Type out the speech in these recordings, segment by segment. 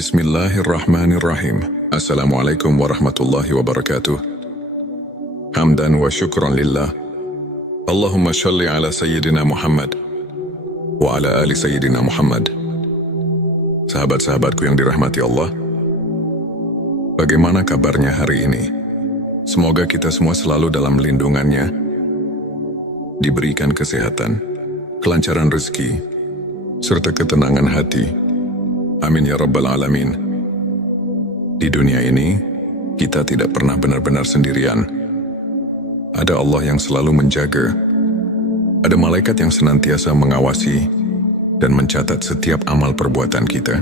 Bismillahirrahmanirrahim. Assalamualaikum warahmatullahi wabarakatuh. Hamdan wa syukran lillah. Allahumma shalli ala Sayyidina Muhammad wa ala ali Sayyidina Muhammad. Sahabat-sahabatku yang dirahmati Allah, bagaimana kabarnya hari ini? Semoga kita semua selalu dalam lindungannya, diberikan kesehatan, kelancaran rezeki, serta ketenangan hati. Amin ya rabbal alamin. Di dunia ini, kita tidak pernah benar-benar sendirian. Ada Allah yang selalu menjaga. Ada malaikat yang senantiasa mengawasi dan mencatat setiap amal perbuatan kita.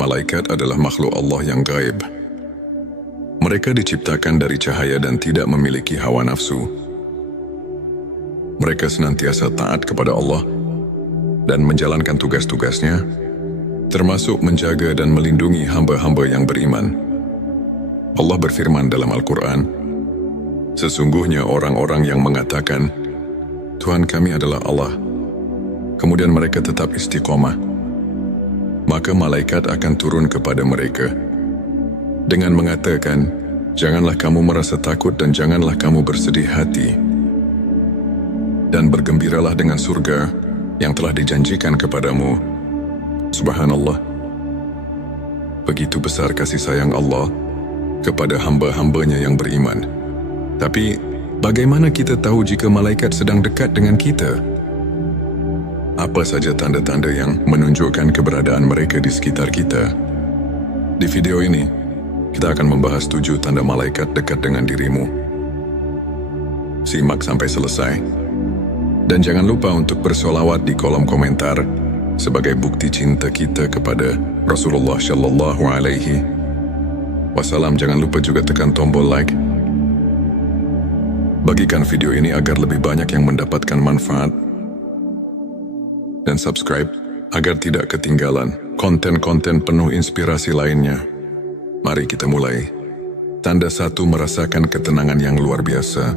Malaikat adalah makhluk Allah yang gaib. Mereka diciptakan dari cahaya dan tidak memiliki hawa nafsu. Mereka senantiasa taat kepada Allah dan menjalankan tugas-tugasnya, termasuk menjaga dan melindungi hamba-hamba yang beriman. Allah berfirman dalam Al-Quran, sesungguhnya orang-orang yang mengatakan, Tuhan kami adalah Allah, kemudian mereka tetap istiqomah, maka malaikat akan turun kepada mereka dengan mengatakan, janganlah kamu merasa takut dan janganlah kamu bersedih hati, dan bergembiralah dengan surga yang telah dijanjikan kepadamu. Subhanallah. Begitu besar kasih sayang Allah kepada hamba-hambanya yang beriman. Tapi, bagaimana kita tahu jika malaikat sedang dekat dengan kita? Apa saja tanda-tanda yang menunjukkan keberadaan mereka di sekitar kita? Di video ini, kita akan membahas 7 tanda malaikat dekat dengan dirimu. Simak sampai selesai. Dan jangan lupa untuk bersolawat di kolom komentar sebagai bukti cinta kita kepada Rasulullah Shallallahu Alaihi Wasallam. Jangan lupa juga tekan tombol like. Bagikan video ini agar lebih banyak yang mendapatkan manfaat. Dan subscribe agar tidak ketinggalan konten-konten penuh inspirasi lainnya. Mari kita mulai. Tanda 1, merasakan ketenangan yang luar biasa.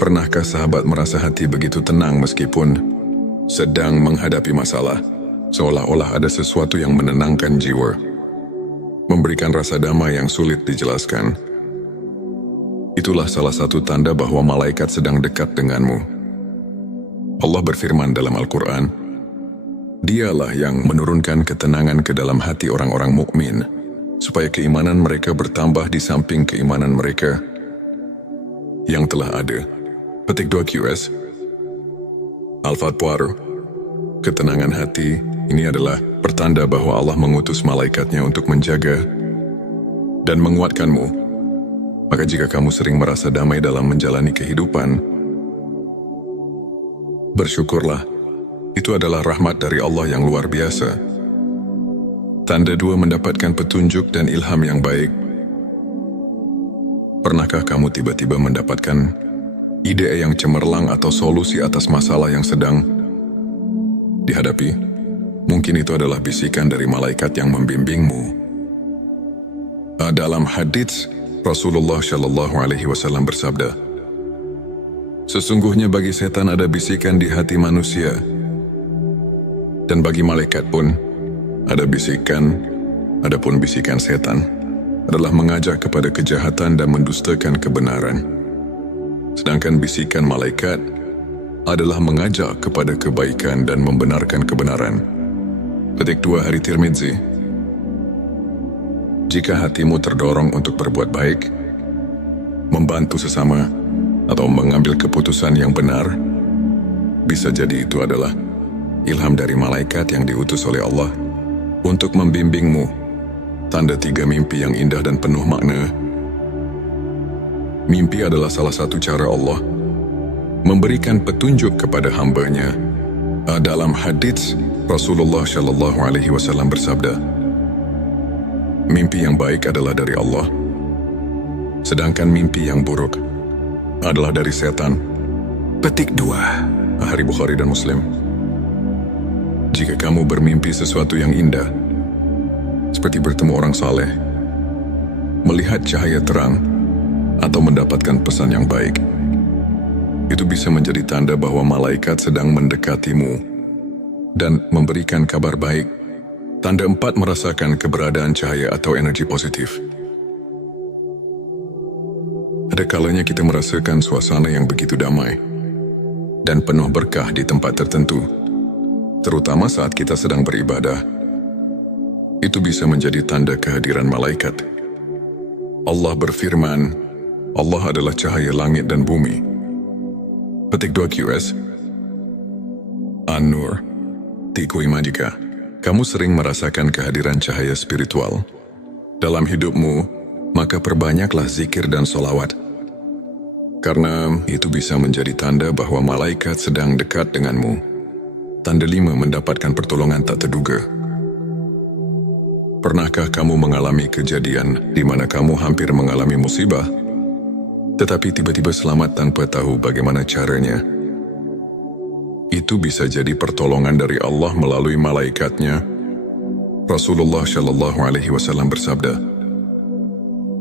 Pernahkah sahabat merasa hati begitu tenang meskipun sedang menghadapi masalah, seolah-olah ada sesuatu yang menenangkan jiwa, memberikan rasa damai yang sulit dijelaskan? Itulah salah satu tanda bahwa malaikat sedang dekat denganmu. Allah berfirman dalam Al-Quran, Dialah yang menurunkan ketenangan ke dalam hati orang-orang mukmin, supaya keimanan mereka bertambah di samping keimanan mereka yang telah ada. Petik 2 QS Al-Fatwar. Ketenangan hati ini adalah pertanda bahwa Allah mengutus malaikatnya untuk menjaga dan menguatkanmu. Maka jika kamu sering merasa damai dalam menjalani kehidupan, bersyukurlah. Itu adalah rahmat dari Allah yang luar biasa. Tanda 2, mendapatkan petunjuk dan ilham yang baik. Pernahkah kamu tiba-tiba mendapatkan ide yang cemerlang atau solusi atas masalah yang sedang dihadapi? Mungkin itu adalah bisikan dari malaikat yang membimbingmu. Dalam hadits, Rasulullah Shallallahu Alaihi Wasallam bersabda, sesungguhnya bagi setan ada bisikan di hati manusia, dan bagi malaikat pun ada bisikan. Adapun bisikan setan adalah mengajak kepada kejahatan dan mendustakan kebenaran. Sedangkan bisikan malaikat adalah mengajak kepada kebaikan dan membenarkan kebenaran. Petik 2 Hari Tirmidzi. Jika hatimu terdorong untuk berbuat baik, membantu sesama, atau mengambil keputusan yang benar, bisa jadi itu adalah ilham dari malaikat yang diutus oleh Allah untuk membimbingmu. Tanda 3, mimpi yang indah dan penuh makna. Mimpi adalah salah satu cara Allah memberikan petunjuk kepada hambanya. Dalam hadits, Rasulullah Shallallahu Alaihi Wasallam bersabda, mimpi yang baik adalah dari Allah, sedangkan mimpi yang buruk adalah dari setan. Petik 2 Hari Bukhari dan Muslim. Jika kamu bermimpi sesuatu yang indah, seperti bertemu orang saleh, melihat cahaya terang, atau mendapatkan pesan yang baik, itu bisa menjadi tanda bahwa malaikat sedang mendekatimu dan memberikan kabar baik. Tanda 4, merasakan keberadaan cahaya atau energi positif. Ada kalanya kita merasakan suasana yang begitu damai dan penuh berkah di tempat tertentu, terutama saat kita sedang beribadah. Itu bisa menjadi tanda kehadiran malaikat. Allah berfirman, Allah adalah cahaya langit dan bumi. Petik 2 QS An-Nur 3:5. Jika kamu sering merasakan kehadiran cahaya spiritual dalam hidupmu, maka perbanyaklah zikir dan solawat. Karena itu bisa menjadi tanda bahwa malaikat sedang dekat denganmu. Tanda 5, mendapatkan pertolongan tak terduga. Pernahkah kamu mengalami kejadian di mana kamu hampir mengalami musibah, tetapi tiba-tiba selamat tanpa tahu bagaimana caranya? Itu bisa jadi pertolongan dari Allah melalui malaikatnya. Rasulullah Shallallahu Alaihi Wasallam bersabda,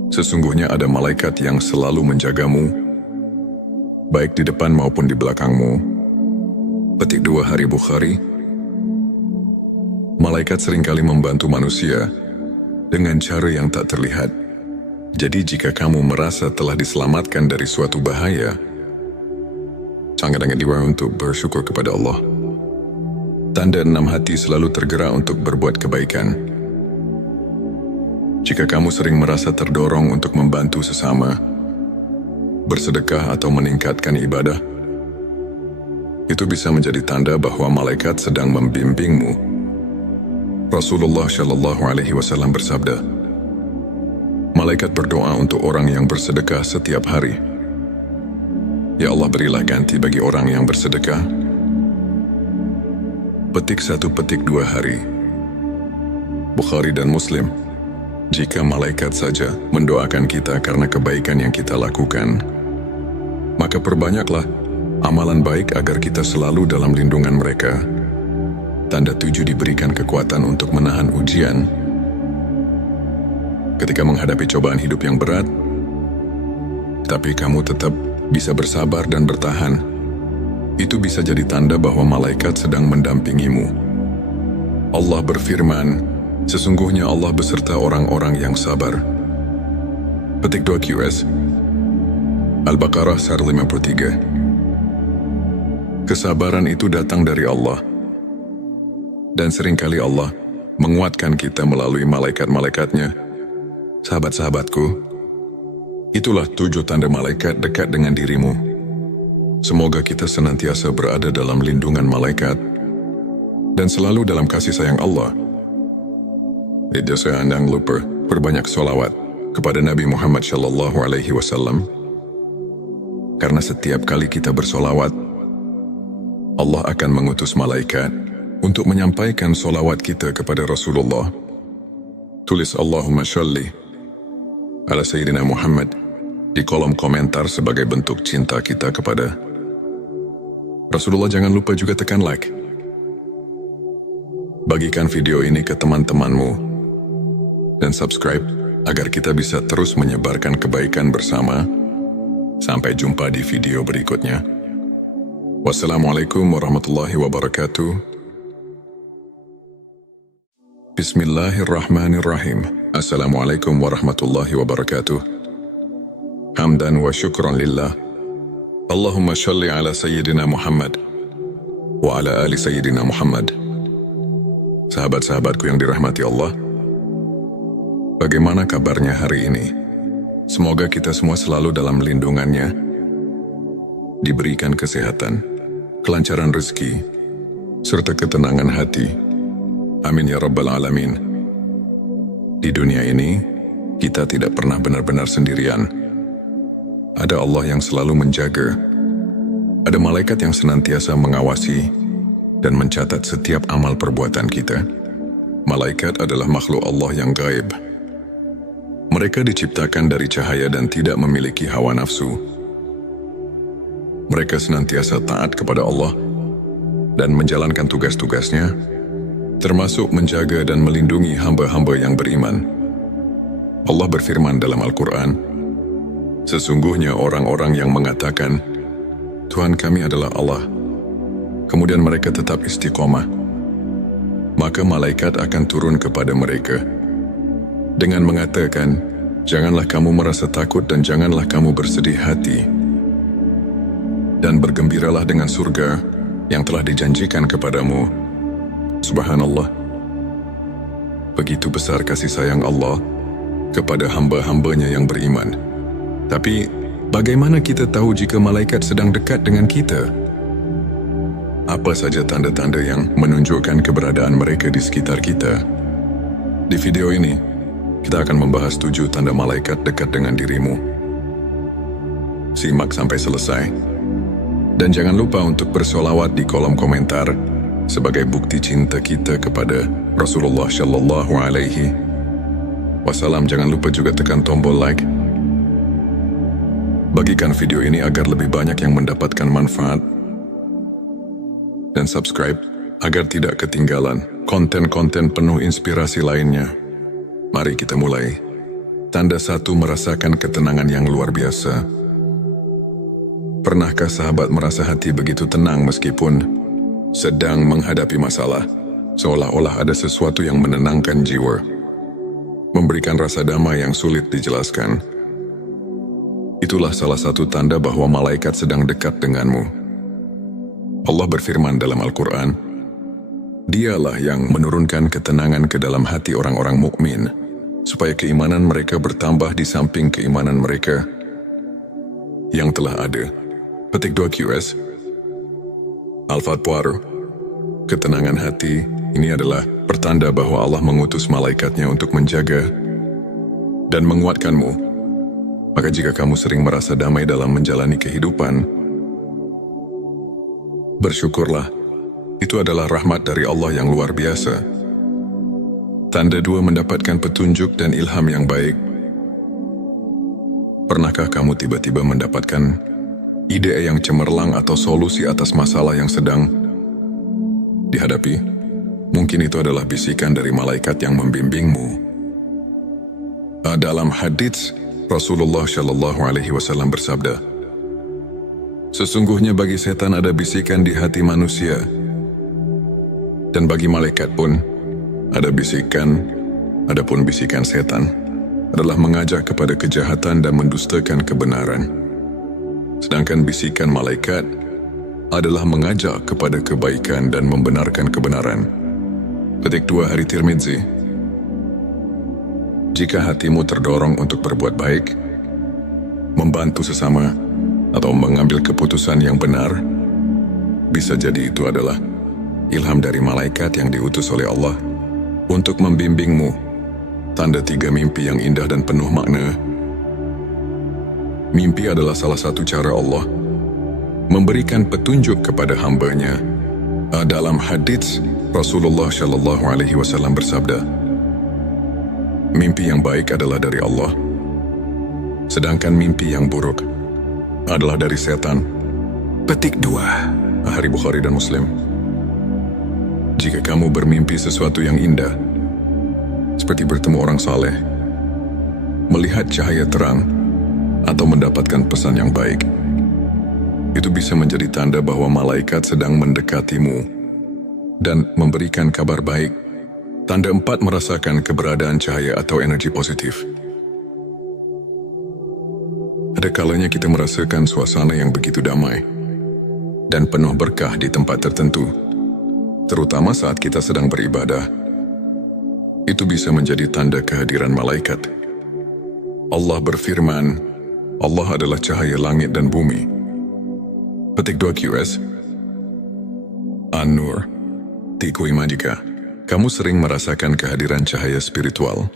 sesungguhnya ada malaikat yang selalu menjagamu, baik di depan maupun di belakangmu. Petik 2 Hari Bukhari. Malaikat seringkali membantu manusia dengan cara yang tak terlihat. Jadi jika kamu merasa telah diselamatkan dari suatu bahaya, sangat-sangat diwajibkan untuk bersyukur kepada Allah. Tanda 6, hati selalu tergerak untuk berbuat kebaikan. Jika kamu sering merasa terdorong untuk membantu sesama, bersedekah atau meningkatkan ibadah, itu bisa menjadi tanda bahwa malaikat sedang membimbingmu. Rasulullah Shallallahu Alaihi Wasallam bersabda, malaikat berdoa untuk orang yang bersedekah setiap hari. Ya Allah, berilah ganti bagi orang yang bersedekah. Petik 1, petik 2 hari. Bukhari dan Muslim. Jika malaikat saja mendoakan kita karena kebaikan yang kita lakukan, maka perbanyaklah amalan baik agar kita selalu dalam lindungan mereka. Tanda 7, diberikan kekuatan untuk menahan ujian. Ketika menghadapi cobaan hidup yang berat, tapi kamu tetap bisa bersabar dan bertahan, itu bisa jadi tanda bahwa malaikat sedang mendampingimu. Allah berfirman, sesungguhnya Allah beserta orang-orang yang sabar. Petik 2 QS Al-Baqarah 53. Kesabaran itu datang dari Allah, dan seringkali Allah menguatkan kita melalui malaikat-malaikatnya. Sahabat-sahabatku, itulah 7 tanda malaikat dekat dengan dirimu. Semoga kita senantiasa berada dalam lindungan malaikat dan selalu dalam kasih sayang Allah. Jangan lupa perbanyak sholawat kepada Nabi Muhammad Shallallahu Alaihi Wasallam. Karena setiap kali kita bersolawat, Allah akan mengutus malaikat untuk menyampaikan sholawat kita kepada Rasulullah. Tulis Allahumma sholli ala Sayyidina Muhammad di kolom komentar sebagai bentuk cinta kita kepada Rasulullah. Jangan lupa juga tekan like. Bagikan video ini ke teman-temanmu dan subscribe agar kita bisa terus menyebarkan kebaikan bersama. Sampai jumpa di video berikutnya. Wassalamualaikum warahmatullahi wabarakatuh. Bismillahirrahmanirrahim. Assalamualaikum warahmatullahi wabarakatuh. Hamdan wa syukran lillah. Allahumma shalli ala Sayyidina Muhammad wa ala ali Sayyidina Muhammad. Sahabat-sahabatku yang dirahmati Allah, bagaimana kabarnya hari ini? Semoga kita semua selalu dalam lindungannya, diberikan kesehatan, kelancaran rezeki, serta ketenangan hati. Amin ya Rabbal Alamin. Di dunia ini, kita tidak pernah benar-benar sendirian. Ada Allah yang selalu menjaga. Ada malaikat yang senantiasa mengawasi dan mencatat setiap amal perbuatan kita. Malaikat adalah makhluk Allah yang gaib. Mereka diciptakan dari cahaya dan tidak memiliki hawa nafsu. Mereka senantiasa taat kepada Allah dan menjalankan tugas-tugasnya, termasuk menjaga dan melindungi hamba-hamba yang beriman. Allah berfirman dalam Al-Quran, sesungguhnya orang-orang yang mengatakan, Tuhan kami adalah Allah, kemudian mereka tetap istiqomah, maka malaikat akan turun kepada mereka dengan mengatakan, "Janganlah kamu merasa takut dan janganlah kamu bersedih hati. Dan bergembiralah dengan surga yang telah dijanjikan kepadamu." Subhanallah. Begitu besar kasih sayang Allah kepada hamba-hambanya yang beriman. Tapi, bagaimana kita tahu jika malaikat sedang dekat dengan kita? Apa saja tanda-tanda yang menunjukkan keberadaan mereka di sekitar kita? Di video ini, kita akan membahas 7 tanda malaikat dekat dengan dirimu. Simak sampai selesai. Dan jangan lupa untuk bersolawat di kolom komentar sebagai bukti cinta kita kepada Rasulullah Shallallahu Alaihi Wasallam. Jangan lupa juga tekan tombol like. Bagikan video ini agar lebih banyak yang mendapatkan manfaat. Dan subscribe agar tidak ketinggalan konten-konten penuh inspirasi lainnya. Mari kita mulai. Tanda 1, merasakan ketenangan yang luar biasa. Pernahkah sahabat merasa hati begitu tenang meskipun sedang menghadapi masalah? Seolah-olah ada sesuatu yang menenangkan jiwa, memberikan rasa damai yang sulit dijelaskan. Itulah salah satu tanda bahwa malaikat sedang dekat denganmu. Allah berfirman dalam Al-Quran, "Dialah yang menurunkan ketenangan ke dalam hati orang-orang mukmin, supaya keimanan mereka bertambah di samping keimanan mereka yang telah ada." Petik 2 QS. Al-Fatwar. Ketenangan hati ini adalah pertanda bahwa Allah mengutus malaikatnya untuk menjaga dan menguatkanmu. Maka jika kamu sering merasa damai dalam menjalani kehidupan, bersyukurlah. Itu adalah rahmat dari Allah yang luar biasa. Tanda 2, mendapatkan petunjuk dan ilham yang baik. Pernahkah kamu tiba-tiba mendapatkan ide yang cemerlang atau solusi atas masalah yang sedang dihadapi? Mungkin itu adalah bisikan dari malaikat yang membimbingmu. Dalam hadits, Rasulullah Shallallahu Alaihi Wasallam bersabda, "Sesungguhnya bagi setan ada bisikan di hati manusia, dan bagi malaikat pun ada bisikan. Adapun bisikan setan adalah mengajak kepada kejahatan dan mendustakan kebenaran. Sedangkan bisikan malaikat adalah mengajak kepada kebaikan dan membenarkan kebenaran." Petik 2 Hari Tirmidzi. Jika hatimu terdorong untuk berbuat baik, membantu sesama, atau mengambil keputusan yang benar, bisa jadi itu adalah ilham dari malaikat yang diutus oleh Allah untuk membimbingmu. Tanda 3, mimpi yang indah dan penuh makna. Mimpi adalah salah satu cara Allah memberikan petunjuk kepada hambanya. Dalam hadits, Rasulullah Shallallahu Alaihi Wasallam bersabda, "Mimpi yang baik adalah dari Allah, sedangkan mimpi yang buruk adalah dari setan." Petik 2 Hari Bukhari dan Muslim. Jika kamu bermimpi sesuatu yang indah, seperti bertemu orang saleh, melihat cahaya terang, atau mendapatkan pesan yang baik, itu bisa menjadi tanda bahwa malaikat sedang mendekatimu dan memberikan kabar baik. Tanda 4, merasakan keberadaan cahaya atau energi positif. Ada kalanya kita merasakan suasana yang begitu damai dan penuh berkah di tempat tertentu, terutama saat kita sedang beribadah. Itu bisa menjadi tanda kehadiran malaikat. Allah berfirman, "Allah adalah cahaya langit dan bumi." Petik 2 QS. An-Nur. Tiku Ima, jika kamu sering merasakan kehadiran cahaya spiritual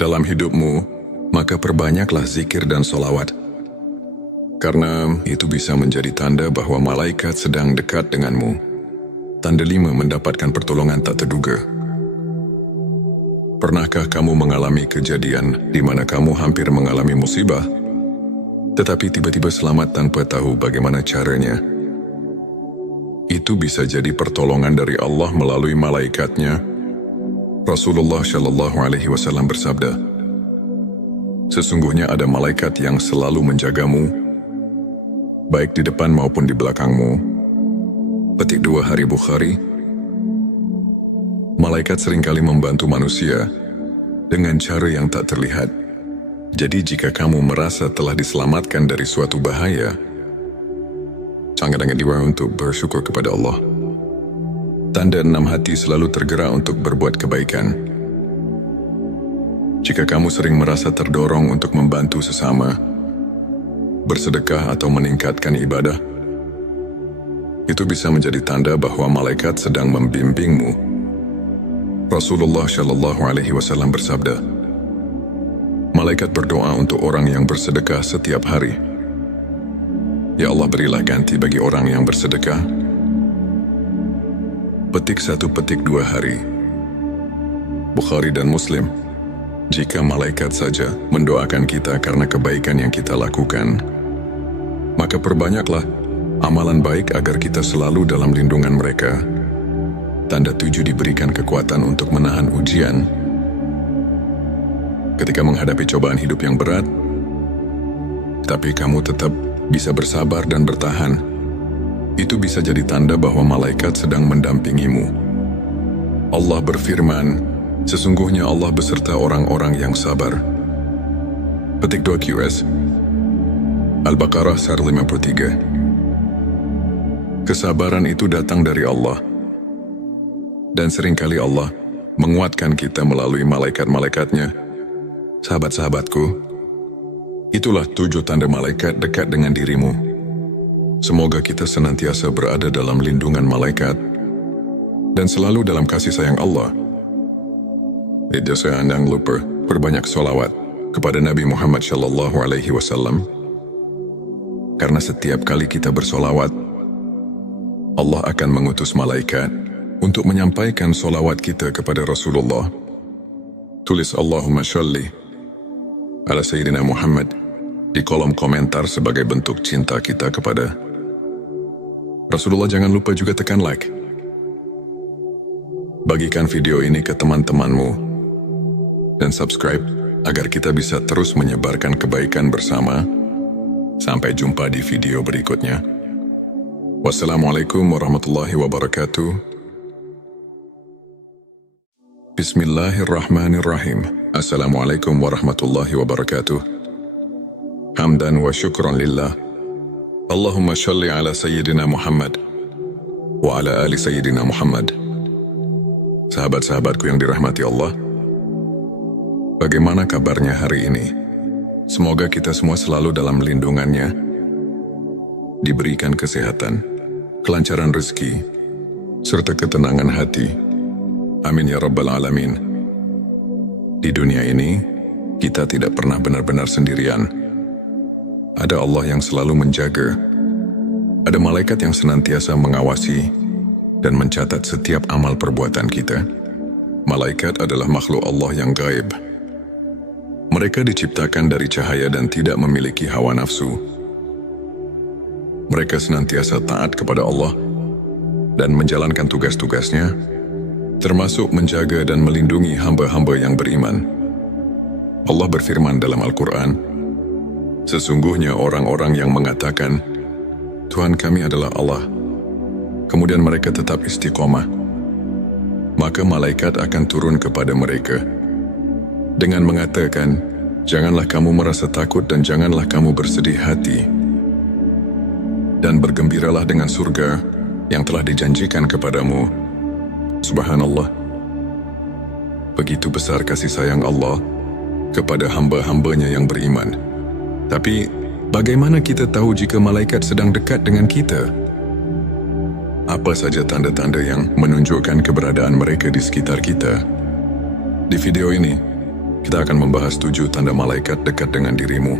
dalam hidupmu, maka perbanyaklah zikir dan solawat. Karena itu bisa menjadi tanda bahwa malaikat sedang dekat denganmu. Tanda 5, mendapatkan pertolongan tak terduga. Pernahkah kamu mengalami kejadian di mana kamu hampir mengalami musibah, tetapi tiba-tiba selamat tanpa tahu bagaimana caranya? Itu bisa jadi pertolongan dari Allah melalui malaikatnya. Rasulullah Shallallahu Alaihi Wasallam bersabda, "Sesungguhnya ada malaikat yang selalu menjagamu, baik di depan maupun di belakangmu." Petik 2 Hari Bukhari. Malaikat seringkali membantu manusia dengan cara yang tak terlihat. Jadi jika kamu merasa telah diselamatkan dari suatu bahaya, sangat-sangat diwajibkan untuk bersyukur kepada Allah. Tanda 6 hati selalu tergerak untuk berbuat kebaikan. Jika kamu sering merasa terdorong untuk membantu sesama, bersedekah atau meningkatkan ibadah, itu bisa menjadi tanda bahwa malaikat sedang membimbingmu. Rasulullah Shallallahu Alaihi Wasallam bersabda, malaikat berdoa untuk orang yang bersedekah setiap hari. Ya Allah, berilah ganti bagi orang yang bersedekah. Petik 1, petik 2 hari. Bukhari dan Muslim. Jika malaikat saja mendoakan kita karena kebaikan yang kita lakukan, maka perbanyaklah amalan baik agar kita selalu dalam lindungan mereka. Tanda 7, diberikan kekuatan untuk menahan ujian. Ketika menghadapi cobaan hidup yang berat, tapi kamu tetap bisa bersabar dan bertahan, itu bisa jadi tanda bahwa malaikat sedang mendampingimu. Allah berfirman, sesungguhnya Allah beserta orang-orang yang sabar. Petik 2 QS Al-Baqarah 53. Kesabaran itu datang dari Allah. Dan seringkali Allah menguatkan kita melalui malaikat-malaikatnya. Sahabat-sahabatku, itulah 7 tanda malaikat dekat dengan dirimu. Semoga kita senantiasa berada dalam lindungan malaikat dan selalu dalam kasih sayang Allah. Jangan lupa perbanyak sholawat kepada Nabi Muhammad Shallallahu Alaihi Wasallam. Karena setiap kali kita bersolawat, Allah akan mengutus malaikat untuk menyampaikan solawat kita kepada Rasulullah. Tulis Allahumma sholli ala Sayyidina Muhammad di kolom komentar sebagai bentuk cinta kita kepada Rasulullah. Jangan lupa juga tekan like. Bagikan video ini ke teman-temanmu dan subscribe agar kita bisa terus menyebarkan kebaikan bersama. Sampai jumpa di video berikutnya. Wassalamualaikum warahmatullahi wabarakatuh. Bismillahirrahmanirrahim. Assalamualaikum warahmatullahi wabarakatuh. Hamdan wa syukran lillah. Allahumma sholli ala Sayyidina Muhammad wa ala ali Sayyidina Muhammad. Sahabat-sahabatku yang dirahmati Allah, bagaimana kabarnya hari ini? Semoga kita semua selalu dalam lindungannya, diberikan kesehatan, kelancaran rezeki, serta ketenangan hati. Amin ya Rabbal Alamin. Di dunia ini, kita tidak pernah benar-benar sendirian. Ada Allah yang selalu menjaga. Ada malaikat yang senantiasa mengawasi dan mencatat setiap amal perbuatan kita. Malaikat adalah makhluk Allah yang gaib. Mereka diciptakan dari cahaya dan tidak memiliki hawa nafsu. Mereka senantiasa taat kepada Allah dan menjalankan tugas-tugasnya, termasuk menjaga dan melindungi hamba-hamba yang beriman. Allah berfirman dalam Al-Quran, sesungguhnya orang-orang yang mengatakan, Tuhan kami adalah Allah, kemudian mereka tetap istiqomah, maka malaikat akan turun kepada mereka dengan mengatakan, janganlah kamu merasa takut dan janganlah kamu bersedih hati, dan bergembiralah dengan surga yang telah dijanjikan kepadamu. Subhanallah. Begitu besar kasih sayang Allah kepada hamba-hambanya yang beriman. Tapi, bagaimana kita tahu jika malaikat sedang dekat dengan kita? Apa saja tanda-tanda yang menunjukkan keberadaan mereka di sekitar kita? Di video ini, kita akan membahas 7 tanda malaikat dekat dengan dirimu.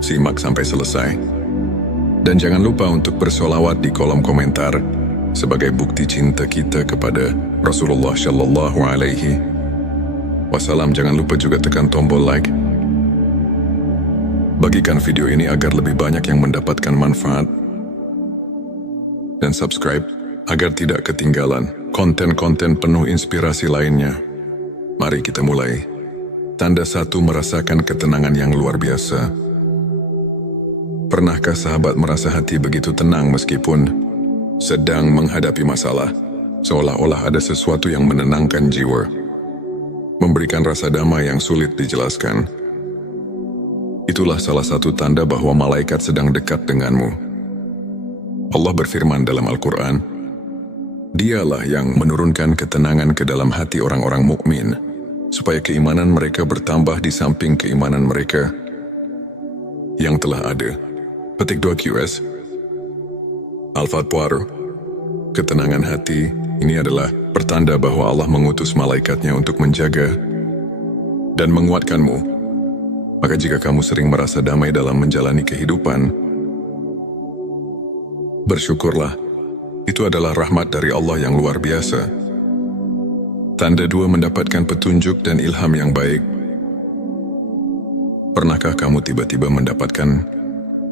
Simak sampai selesai. Dan jangan lupa untuk bersolawat di kolom komentar sebagai bukti cinta kita kepada Rasulullah Shallallahu Alaihi Wasallam. Jangan lupa juga tekan tombol like. Bagikan video ini agar lebih banyak yang mendapatkan manfaat. Dan subscribe agar tidak ketinggalan konten-konten penuh inspirasi lainnya. Mari kita mulai. Tanda 1, merasakan ketenangan yang luar biasa. Pernahkah sahabat merasa hati begitu tenang meskipun sedang menghadapi masalah? seolah-olah ada sesuatu yang menenangkan jiwa, memberikan rasa damai yang sulit dijelaskan. Itulah salah satu tanda bahwa malaikat sedang dekat denganmu. Allah berfirman dalam Al-Quran, Dialah yang menurunkan ketenangan ke dalam hati orang-orang mukmin, supaya keimanan mereka bertambah di samping keimanan mereka yang telah ada. Petik 2 QS. Al-Fatwar, ketenangan hati ini adalah pertanda bahwa Allah mengutus malaikatnya untuk menjaga dan menguatkanmu. Maka jika kamu sering merasa damai dalam menjalani kehidupan, bersyukurlah. Itu adalah rahmat dari Allah yang luar biasa. Tanda 2, mendapatkan petunjuk dan ilham yang baik. Pernahkah kamu tiba-tiba mendapatkan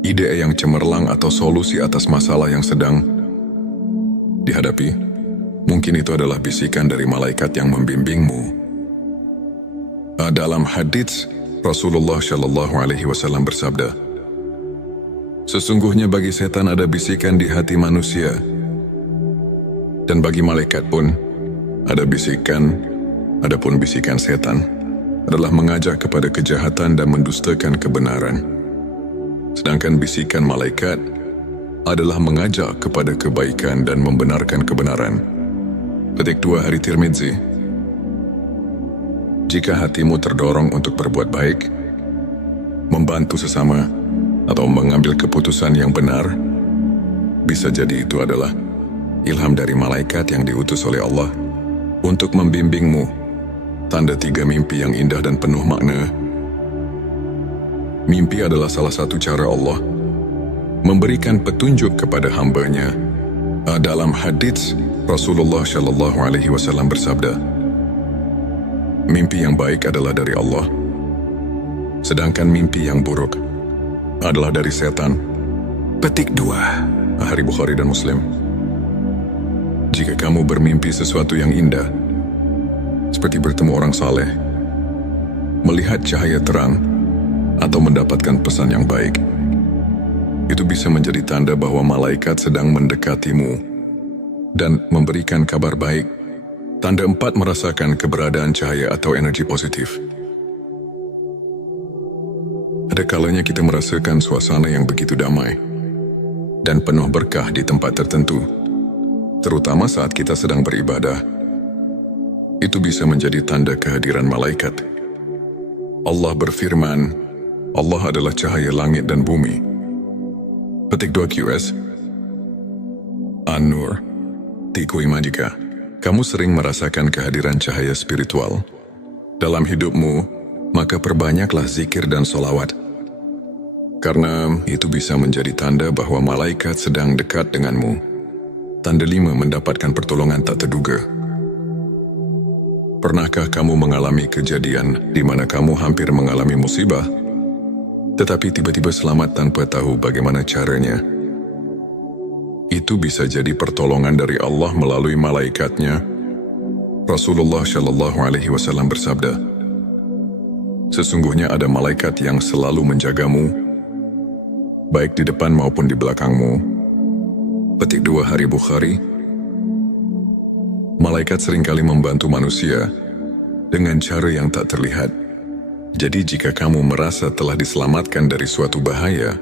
ide yang cemerlang atau solusi atas masalah yang sedang dihadapi? Mungkin itu adalah bisikan dari malaikat yang membimbingmu. Dalam hadits, Rasulullah Shallallahu Alaihi Wasallam bersabda, sesungguhnya bagi setan ada bisikan di hati manusia, dan bagi malaikat pun ada bisikan. Adapun bisikan setan adalah mengajak kepada kejahatan dan mendustakan kebenaran. Sedangkan bisikan malaikat adalah mengajak kepada kebaikan dan membenarkan kebenaran. Petik 2 Hari Tirmidzi. Jika hatimu terdorong untuk berbuat baik, membantu sesama, atau mengambil keputusan yang benar, bisa jadi itu adalah ilham dari malaikat yang diutus oleh Allah untuk membimbingmu. Tanda 3, mimpi yang indah dan penuh makna. Mimpi adalah salah satu cara Allah memberikan petunjuk kepada hamba-Nya. Dalam hadits, Rasulullah Shallallahu Alaihi Wasallam bersabda, mimpi yang baik adalah dari Allah, sedangkan mimpi yang buruk adalah dari setan. Petik 2 Hari Bukhari dan Muslim. Jika kamu bermimpi sesuatu yang indah, seperti bertemu orang saleh, melihat cahaya terang, atau mendapatkan pesan yang baik, itu bisa menjadi tanda bahwa malaikat sedang mendekatimu dan memberikan kabar baik. Tanda 4, merasakan keberadaan cahaya atau energi positif. Ada kalanya kita merasakan suasana yang begitu damai dan penuh berkah di tempat tertentu, terutama saat kita sedang beribadah. Itu bisa menjadi tanda kehadiran malaikat. Allah berfirman, Allah adalah cahaya langit dan bumi. Petik 2 QS. An-Nur. Tiku Ima. Jika kamu sering merasakan kehadiran cahaya spiritual dalam hidupmu, maka perbanyaklah zikir dan solawat. Karena itu bisa menjadi tanda bahwa malaikat sedang dekat denganmu. Tanda 5, mendapatkan pertolongan tak terduga. Pernahkah kamu mengalami kejadian di mana kamu hampir mengalami musibah, tetapi tiba-tiba selamat tanpa tahu bagaimana caranya? Itu bisa jadi pertolongan dari Allah melalui malaikatnya. Rasulullah Shallallahu Alaihi Wasallam bersabda, sesungguhnya ada malaikat yang selalu menjagamu, baik di depan maupun di belakangmu. Petik 2 Hari Bukhari. Malaikat seringkali membantu manusia dengan cara yang tak terlihat. Jadi jika kamu merasa telah diselamatkan dari suatu bahaya,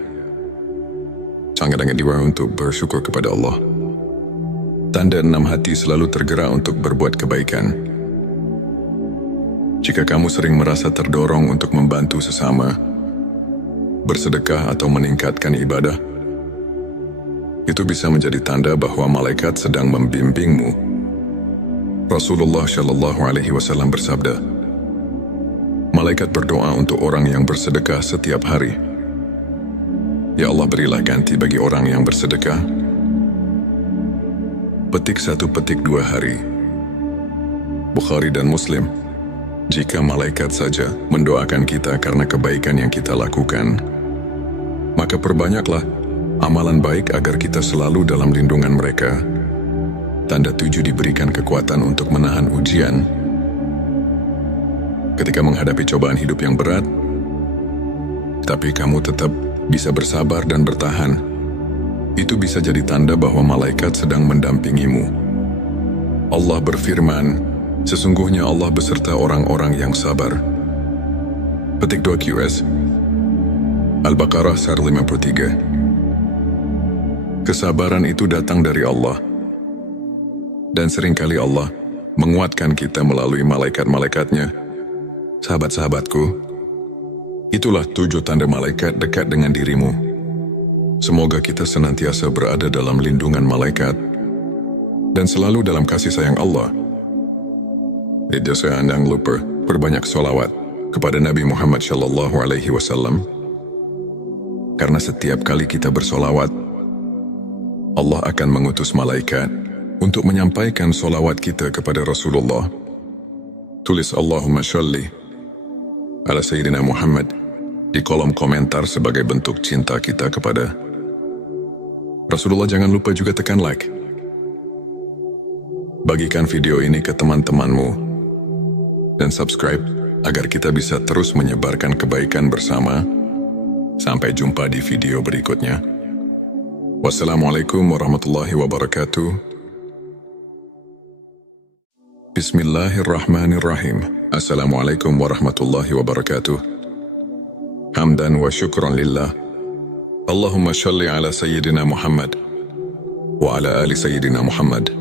sangat diwajib untuk bersyukur kepada Allah. Tanda 6, hati selalu tergerak untuk berbuat kebaikan. Jika kamu sering merasa terdorong untuk membantu sesama, bersedekah atau meningkatkan ibadah, itu bisa menjadi tanda bahwa malaikat sedang membimbingmu. Rasulullah Shallallahu Alaihi Wasallam bersabda, malaikat berdoa untuk orang yang bersedekah setiap hari. Ya Allah, berilah ganti bagi orang yang bersedekah. Petik 1, petik 2 Hari Bukhari dan Muslim. Jika malaikat saja mendoakan kita karena kebaikan yang kita lakukan, maka perbanyaklah amalan baik agar kita selalu dalam lindungan mereka. Tanda 7, diberikan kekuatan untuk menahan ujian. Ketika menghadapi cobaan hidup yang berat, tapi kamu tetap bisa bersabar dan bertahan, itu bisa jadi tanda bahwa malaikat sedang mendampingimu. Allah berfirman, sesungguhnya Allah beserta orang-orang yang sabar. Petik 2 QS Al-Baqarah 153. Kesabaran itu datang dari Allah. Dan seringkali Allah menguatkan kita melalui malaikat-malaikatnya. Sahabat-sahabatku, itulah 7 tanda malaikat dekat dengan dirimu. Semoga kita senantiasa berada dalam lindungan malaikat dan selalu dalam kasih sayang Allah. Jangan lupa perbanyak sholawat kepada Nabi Muhammad SAW. Karena setiap kali kita bersolawat, Allah akan mengutus malaikat untuk menyampaikan solawat kita kepada Rasulullah. Tulis Allahumma sholli ala Sayyidina Muhammad di kolom komentar sebagai bentuk cinta kita kepada Rasulullah. Jangan lupa juga tekan like. Bagikan video ini ke teman-temanmu dan subscribe agar kita bisa terus menyebarkan kebaikan bersama. Sampai jumpa di video berikutnya. Wassalamualaikum warahmatullahi wabarakatuh. Bismillahirrahmanirrahim. Assalamualaikum warahmatullahi wabarakatuh. Hamdan wa syukran lillah. Allahumma sholli ala Sayyidina Muhammad wa ala ali Sayyidina Muhammad.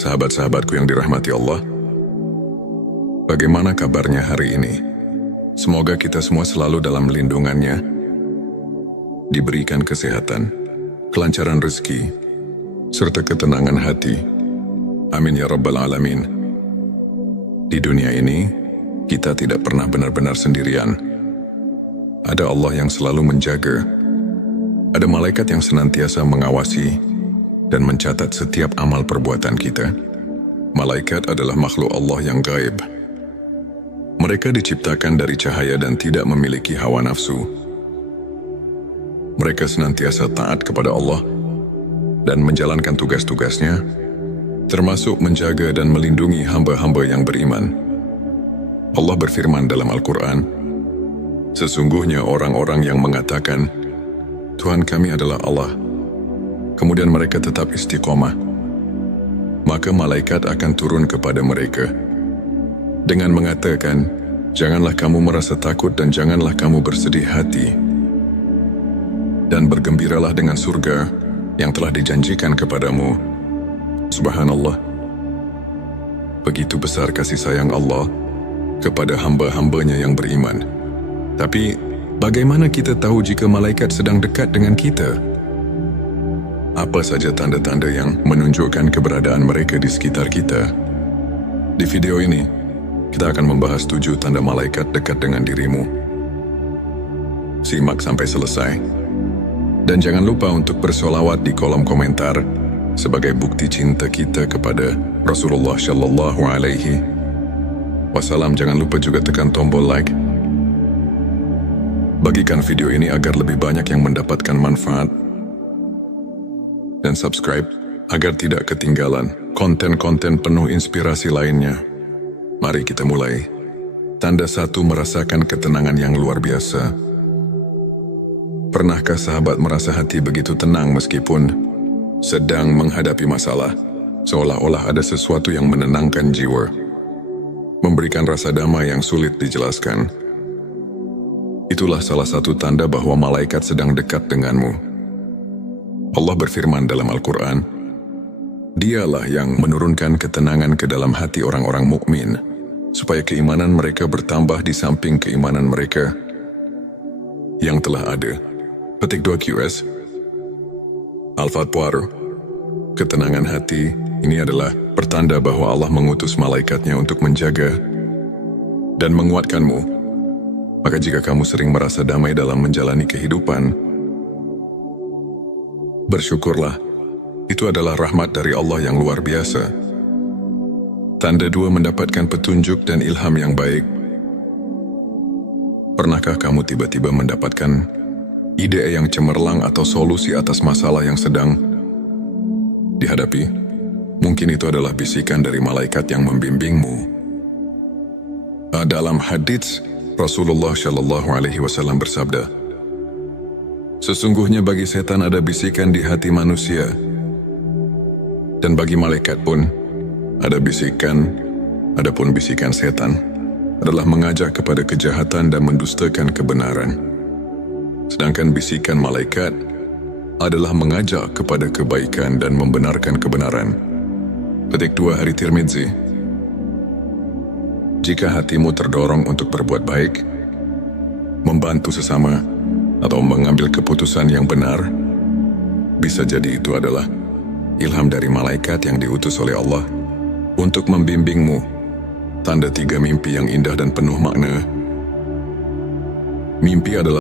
Sahabat-sahabatku yang dirahmati Allah, bagaimana kabarnya hari ini? Semoga kita semua selalu dalam lindungannya, diberikan kesehatan, kelancaran rezeki, serta ketenangan hati. Amin ya rabbal alamin. Di dunia ini, kita tidak pernah benar-benar sendirian. Ada Allah yang selalu menjaga. Ada malaikat yang senantiasa mengawasi dan mencatat setiap amal perbuatan kita. Malaikat adalah makhluk Allah yang gaib. Mereka diciptakan dari cahaya dan tidak memiliki hawa nafsu. Mereka senantiasa taat kepada Allah dan menjalankan tugas-tugasnya, termasuk menjaga dan melindungi hamba-hamba yang beriman. Allah berfirman dalam Al-Quran, sesungguhnya orang-orang yang mengatakan, Tuhan kami adalah Allah, kemudian mereka tetap istiqomah, maka malaikat akan turun kepada mereka dengan mengatakan, janganlah kamu merasa takut dan janganlah kamu bersedih hati, dan bergembiralah dengan surga yang telah dijanjikan kepadamu. Subhanallah. Begitu besar kasih sayang Allah kepada hamba-hambanya yang beriman. Tapi, bagaimana kita tahu jika malaikat sedang dekat dengan kita? Apa saja tanda-tanda yang menunjukkan keberadaan mereka di sekitar kita? Di video ini, kita akan membahas 7 tanda malaikat dekat dengan dirimu. Simak sampai selesai. Dan jangan lupa untuk bersolawat di kolom komentar sebagai bukti cinta kita kepada Rasulullah Shallallahu Alaihi Wasallam. Jangan lupa juga tekan tombol like. Bagikan video ini agar lebih banyak yang mendapatkan manfaat. Dan subscribe agar tidak ketinggalan konten-konten penuh inspirasi lainnya. Mari kita mulai. Tanda 1, merasakan ketenangan yang luar biasa. Pernahkah sahabat merasa hati begitu tenang meskipun sedang menghadapi masalah? Seolah-olah ada sesuatu yang menenangkan jiwa, memberikan rasa damai yang sulit dijelaskan. Itulah salah satu tanda bahwa malaikat sedang dekat denganmu. Allah berfirman dalam Al-Quran, Dialah yang menurunkan ketenangan ke dalam hati orang-orang mukmin, supaya keimanan mereka bertambah di samping keimanan mereka yang telah ada. Petik 2 QS Al-Fatwar. Ketenangan hati ini adalah pertanda bahwa Allah mengutus malaikatnya untuk menjaga dan menguatkanmu. Maka jika kamu sering merasa damai dalam menjalani kehidupan, bersyukurlah. Itu adalah rahmat dari Allah yang luar biasa. Tanda 2, mendapatkan petunjuk dan ilham yang baik. Pernahkah kamu tiba-tiba mendapatkan ide yang cemerlang atau solusi atas masalah yang sedang dihadapi? Mungkin itu adalah bisikan dari malaikat yang membimbingmu. Dalam hadits, Rasulullah Shallallahu Alaihi Wasallam bersabda, sesungguhnya bagi setan ada bisikan di hati manusia, dan bagi malaikat pun ada bisikan, adapun bisikan setan adalah mengajak kepada kejahatan dan mendustakan kebenaran. Sedangkan bisikan malaikat adalah mengajak kepada kebaikan dan membenarkan kebenaran. Petik 2 Hari Tirmidzi. Jika hatimu terdorong untuk berbuat baik, membantu sesama, atau mengambil keputusan yang benar, bisa jadi itu adalah ilham dari malaikat yang diutus oleh Allah untuk membimbingmu. Tanda 3 mimpi yang indah dan penuh makna. Mimpi adalah